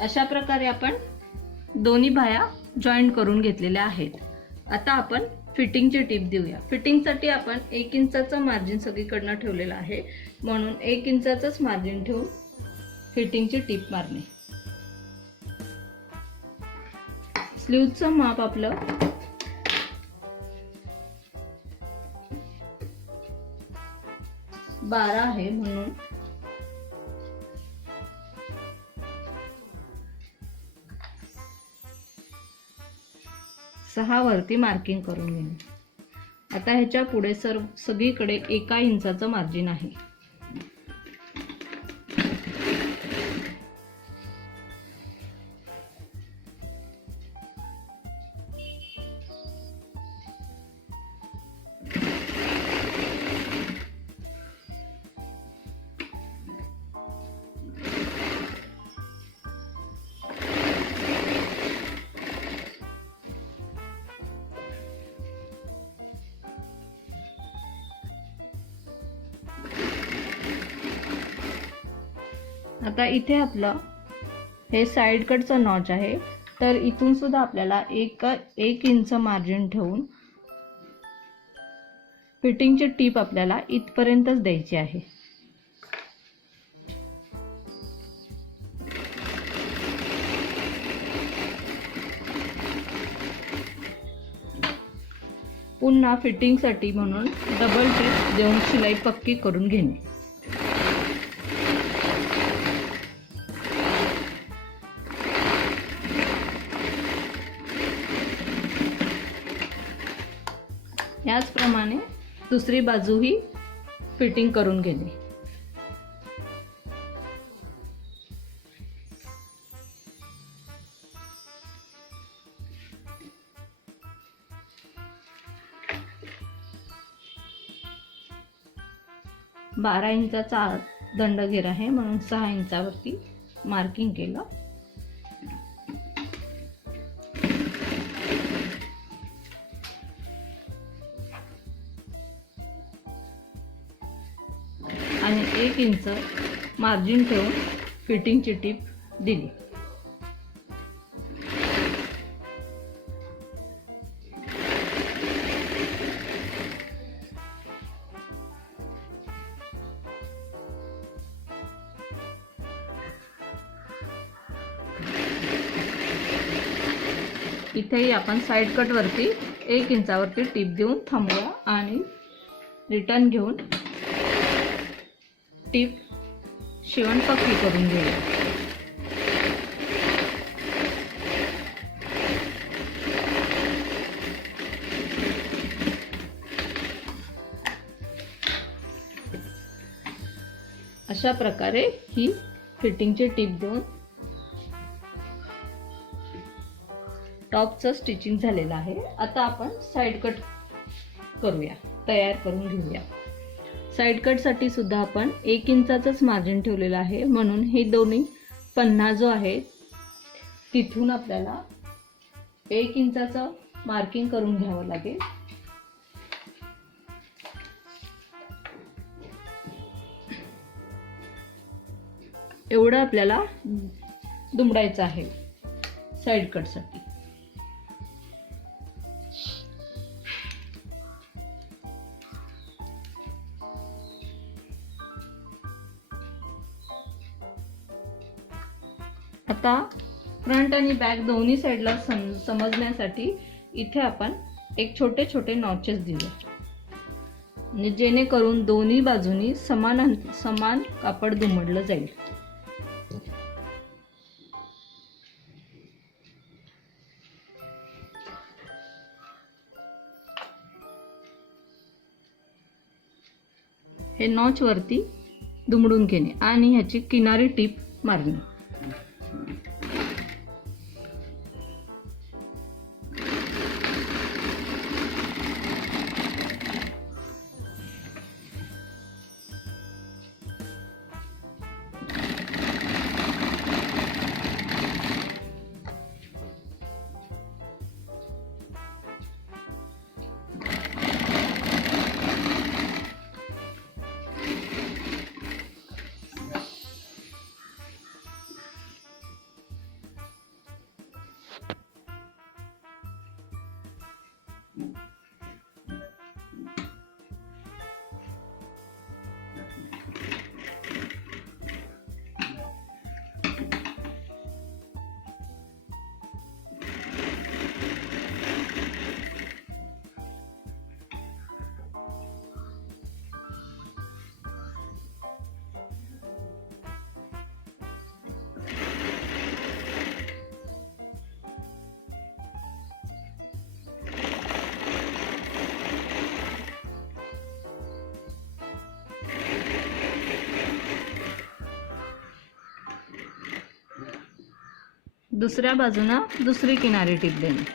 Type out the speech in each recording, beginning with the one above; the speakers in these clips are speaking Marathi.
अशा प्रकारे आपण दोन्ही बाह्या जॉईंट करून घेतलेल्या आहेत. आता आपण फिटिंगची टीप देऊया. फिटिंगसाठी आपण 1 इंचाचं मार्जिन सगळीकडनं ठेवलेलं आहे, म्हणून 1 इंचाचंच मार्जिन ठेवून फिटिंगची टीप मारणे. स्लीवचं माप आपलं 12 आहे, म्हणून 6 वरती मार्किंग करून घेणे. आता ह्याच्या पुढे सगळीकडे 1 इंचाचं मार्जिन आहे. आता इथे आपलं हे साइड कटचं नॉच आहे, तर इथून सुद्धा आपल्याला एक इंच मार्जिन ठेवून फिटिंगची टीप आपल्याला इथपर्यंतच द्यायची आहे. पुन्हा फिटिंगसाठी म्हणून डबल टिप देऊन शिलाई पक्की करून घेणे. याचप्रमाणे दुसरी बाजूही फिटिंग करून घेणे. बारा इंचाचा दंडगेर आहे, म्हणून 6 इंचावरती मार्किंग केलं. आणि 1 इंच मार्जिन ठेवून फिटिंगची टीप दिली. इथेही आपण साइड कट वरती 1 इंचावरती टीप देऊन थांबूया आणि रिटर्न घेऊन टीप शिवण पक्की करून घेऊया. अशा प्रकारे ही फिटिंगची टीप देऊन टॉपचं स्टिचिंग झालेलं आहे. आता आपण साइड कट करूया, तयार करून घेऊया. साइड कट साठी सुद्धा आपण 1 इंचाचंच मार्जिन ठेवलेलं आहे, म्हणून हे दोन्ही पन्ना जो आहे तिथून आपल्याला 1 इंचाचं मार्किंग करून घ्यावं लागेल. एवढं आपल्याला दुमडायचं आहे साइड कट साठी. आता फ्रंट आणि बॅक दोन्ही साइडला समजण्यासाठी इथे आपण एक छोटे छोटे नॉचेस दिले, म्हणजे जेणेकरून दोन्ही बाजूनी समान कापड दुमडलं जाईल. हे नॉच वरती दुमडून घेणे आणि ह्याची किनारी टीप मारणे. दुसऱ्या बाजूनं दुसरी किनारी टीप देणे.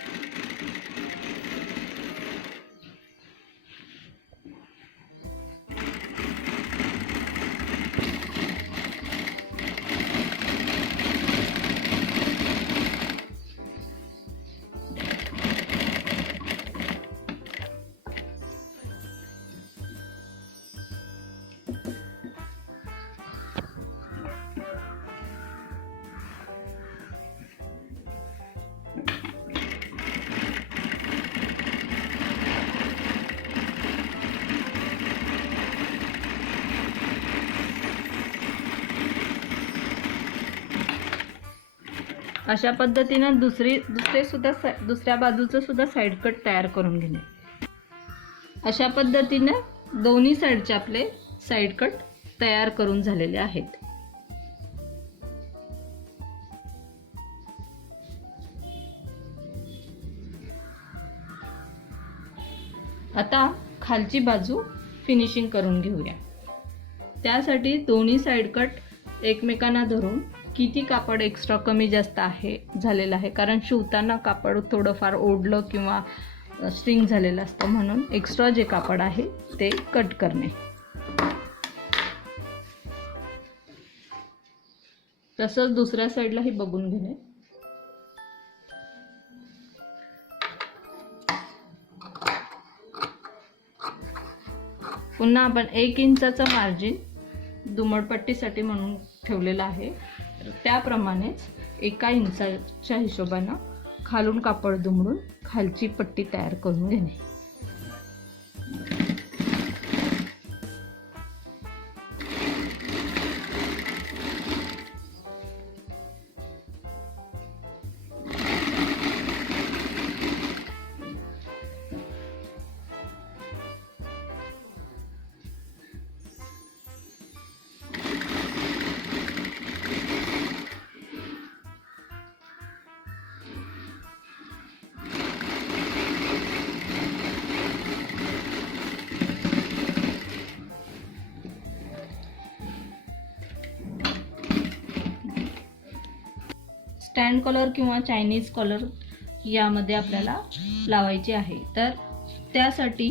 अशा पद्धतीनं दुसऱ्या बाजूचं सुद्धा साईड कट तयार करून घेणे. अशा पद्धतीनं दोन्ही साईडचे आपले साईड कट तयार करून झालेले आहेत. आता खालची बाजू फिनिशिंग करून घेऊया. त्यासाठी दोन्ही साईड कट एकमेकांना धरून किती कापड एक्स्ट्रा कमी जास्त झालेलं आहे, कारण शिवताना कापड थोडंफार ओढलं किंवा स्ट्रिंग झालेलं असतं, म्हणून एक्स्ट्रा जे कापड आहे ते कट करणे. तसंच दुसऱ्या साईडलाही बघून घेणे. पुन्हा आपण 1 इंचाचं मार्जिन दुमडपट्टीसाठी म्हणून ठेवलेलं आहे. त्याप्रमाणेच 1 इंचाच्या हिशोबानं खालून कापड दुमडून खालची पट्टी तयार करून घेणे. स्टँड कॉलर किंवा चायनीज कॉलर यामध्ये आपल्याला लावायचे आहे. तर त्यासाठी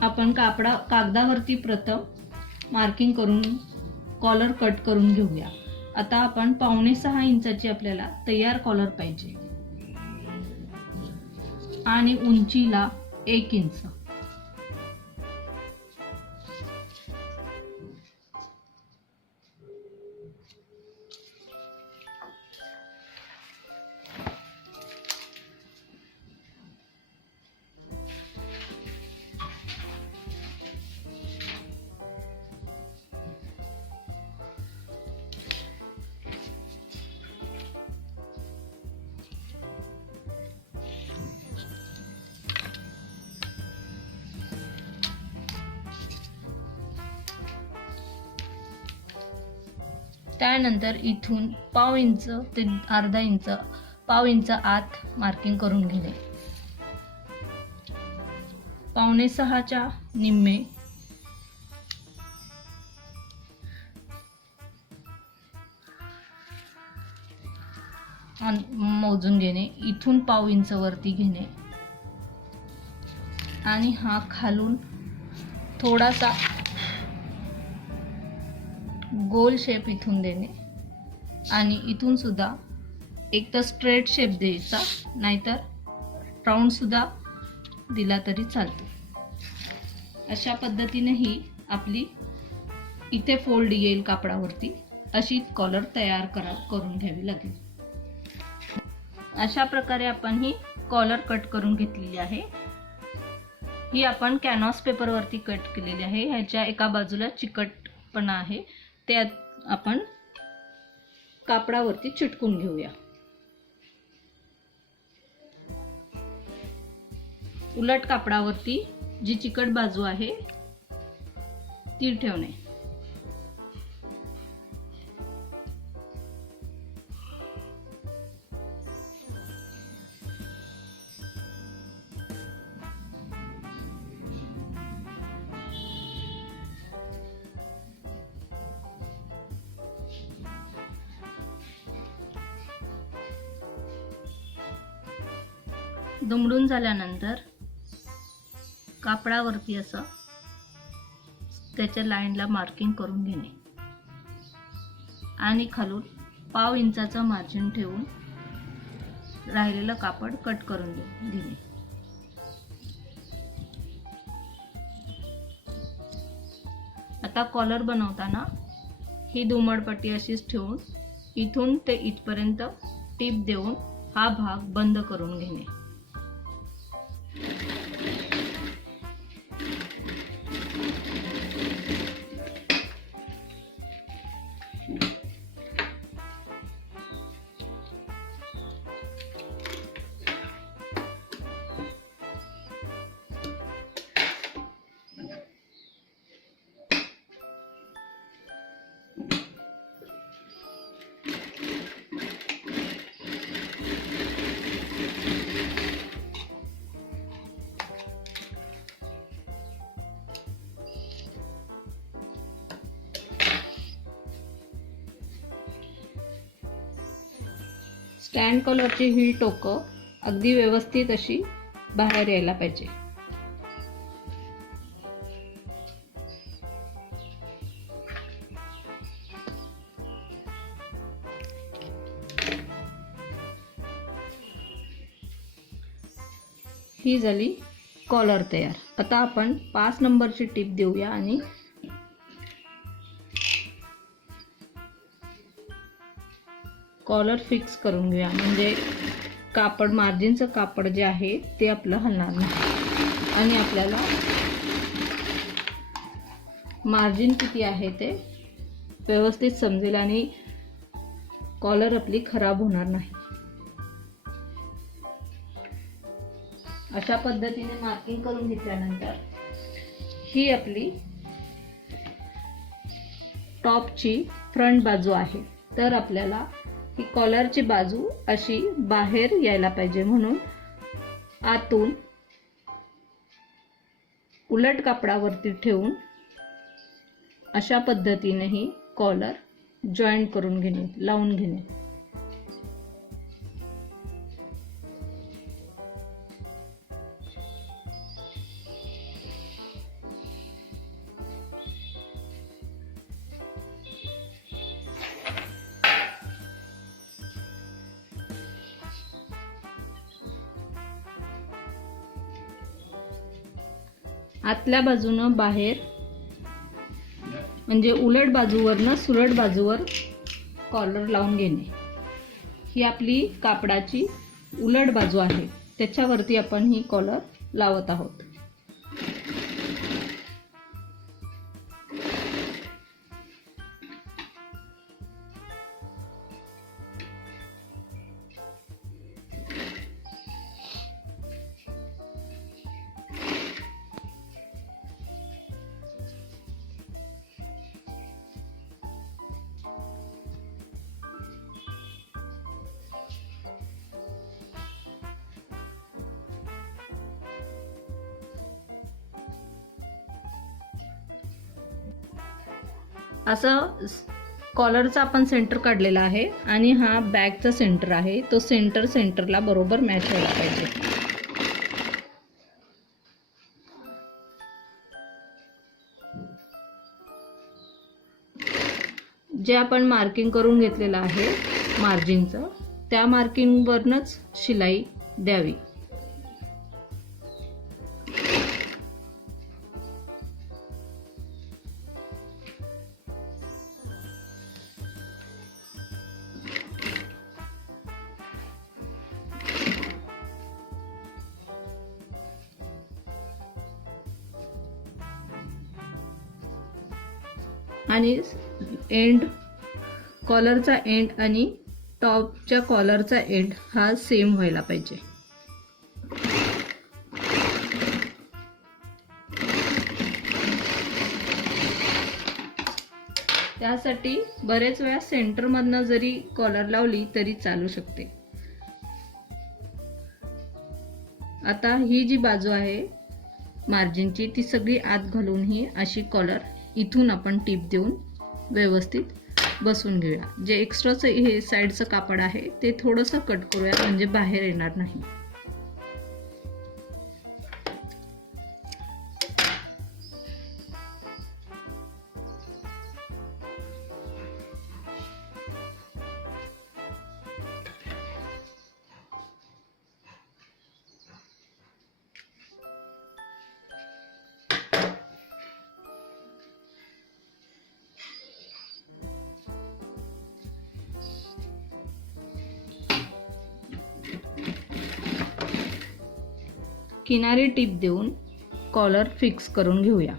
आपण कागदावरती प्रथम मार्किंग करून कॉलर कट करून घेऊया. आता आपण 5.5 इंचाची आपल्याला तयार कॉलर पाहिजे आणि उंचीला 1 इंच. त्यानंतर इथून 1/2 इंच ते अर्धा इंच 1/2 इंच आत मार्किंग करून घेणे. 5.5च्या निम्मे मोजून घेणे. इथून 1/2 इंच वरती घेणे आणि हा खालून थोडासा गोल शेप इथून देणे आणि इथून सुद्धा एक तर स्ट्रेट शेप द्यायचा, नाहीतर राऊंड सुद्धा दिला तरी चालतो. अशा पद्धतीने ही आपली इथे फोल्ड येईल कापडावरती अशी कॉलर तयार करून घ्यावी लागेल. अशा प्रकारे आपण ही कॉलर कट करून घेतलेली आहे. ही आपण कॅनव्हास पेपरवरती कट केलेली आहे. ह्याच्या एका बाजूला चिकटपणा आहे, ते आपण कापडावरती चिटकून घेऊया. उलट कापडावरती जी चिकट बाजू आहे ती ठेवणे. दुमडून झाल्यानंतर कापडावरती असं त्याच्या लाईनला मार्किंग करून घेणे आणि खालून 1/2 इंचाचं मार्जिन ठेवून राहिलेलं कापड कट करून घेणे. आता कॉलर बनवताना ही दुमडपट्टी अशीच ठेवून इथून ते इथपर्यंत टीप देऊन हा भाग बंद करून घेणे. स्टँड कॉलरची ही टोकं अगदी व्यवस्थित अशी बाहेर यायला पाहिजे. ही झाली कॉलर तयार. आता आपण 5 नंबरची टीप देऊया आणि कॉलर फिक्स करून घेऊया, म्हणजे कापड मार्जिनचं कापड जे आहे ते आपलं हलणार नाही आणि आपल्याला मार्जिन किती आहे ते व्यवस्थित समजेल आणि कॉलर आपली खराब होणार नाही. अशा पद्धतीने मार्किंग करून घेतल्यानंतर ही आपली टॉपची फ्रंट बाजू आहे. तर आपल्याला ही कॉलरची बाजू अशी बाहेर यायला पाहिजे, म्हणून आतून उलट कापडावरती ठेवून अशा पद्धतीने ही कॉलर जॉईंट करून घेणे, लावून घेणे. आतल्या बाजूनं बाहेर म्हणजे उलट बाजूवरनं सुलट बाजूवर कॉलर लावून घेणे. ही आपली कापडाची उलट बाजू आहे, त्याच्यावरती आपण ही कॉलर लावत आहोत. असं कॉलरचा आपण सेंटर काढलेला आहे आणि हा बॅगचा सेंटर आहे, तो सेंटरला बरोबर मॅच व्हायला पाहिजे. जे आपण मार्किंग करून घेतलेलं आहे मार्जिनचं, त्या मार्किंगवरनच शिलाई द्यावी. आणि एंड कॉलरचा एंड आणि टॉपच्या कॉलरचा एंड हा सेम व्हायला पाहिजे. त्यासाठी बरेच वेळा सेंटरमधनं जरी कॉलर लावली तरी चालू शकते. आता ही जी बाजू आहे मार्जिनची ती सगळी आत घालून ही अशी कॉलर इथून आपण टीप देऊन व्यवस्थित बसून घेऊया. जे एक्स्ट्राचं हे साईडचं कापड आहे ते थोडंसं कट करूया, म्हणजे बाहेर येणार नाही. किनारी टीप देऊन कॉलर फिक्स करून घेऊया.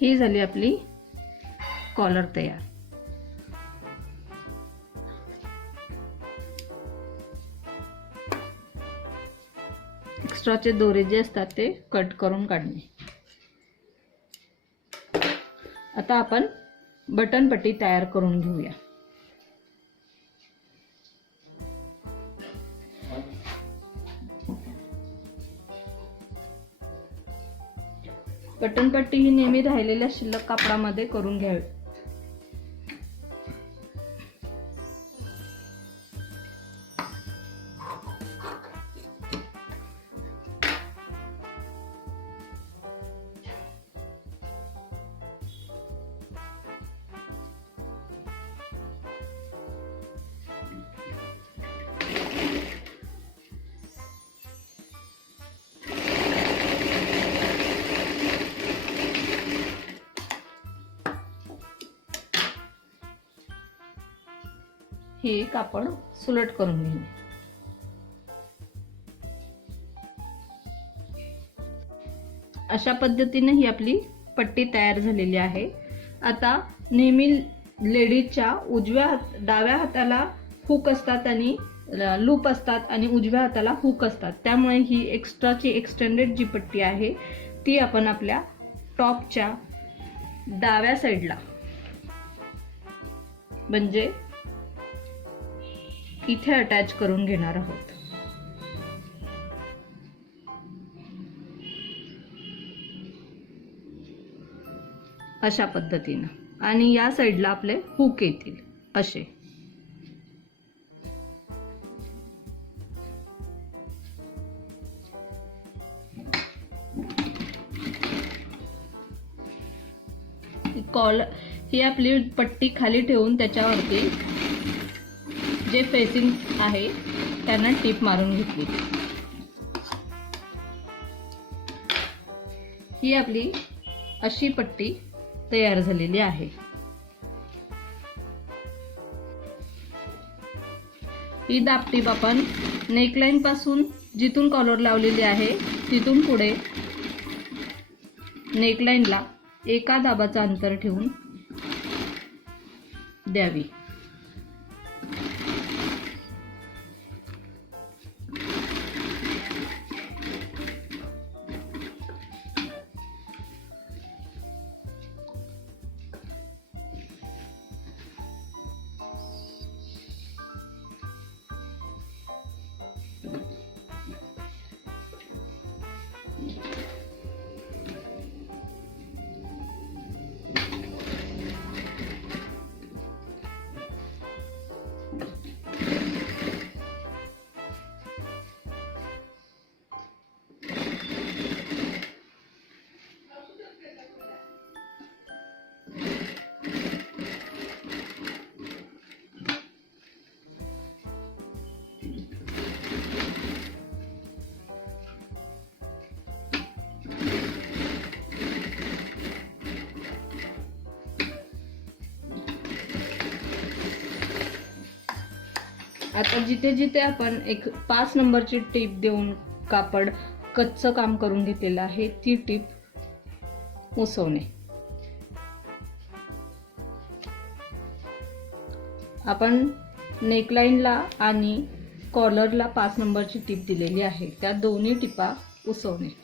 ही झाली आपली कॉलर तयार. एक्स्ट्राचे दोरे जे असतात ते कट करून काढणे. आता आपण बटन पट्टी तयार करून घेऊया. बटन पट्टी ही नेहमी राहिलेल्या शिल्लक कापडामध्ये करून घ्यावी. हे कापड सुलट करून घेऊ. अशा पद्धतीने ही आपली पट्टी तयार झालेली आहे. आता नेहमी लेडीजच्या डाव्या हाताला हुक असतात आणि लूप असतात आणि उजव्या हाताला हुक असतात. त्यामुळे ही एक्स्ट्राची एक्सटेंडेड जी पट्टी आहे ती आपण आपल्या टॉपच्या डाव्या साईडला म्हणजे इथे अटॅच करून घेणार आहोत. अशा पद्धतीनं. आणि या साईडला आपले हुक येतील असे. ही आपली पट्टी खाली ठेवून त्याच्यावरती जे फेसिंग आहे त्यांना टीप मारून घेतली. ही आपली अशी पट्टी तयार झालेली आहे. ही दाबटीप आपण नेकलाईन पासून जिथून कॉलर लावलेली आहे तिथून पुढे नेकलाईनला एका दाबाचं अंतर ठेवून द्यावी. आता जिथे जिथे आपण एक 5 नंबरची टीप देऊन कापड कच्चं काम करून घेतलेलं आहे ती टीप उसवणे. आपण नेकलाईनला आणि कॉलरला 5 नंबरची टीप दिलेली आहे त्या दोन्ही टिपा उसवणे.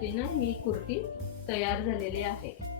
ती ना ही कुर्ती तयार झालेली आहे.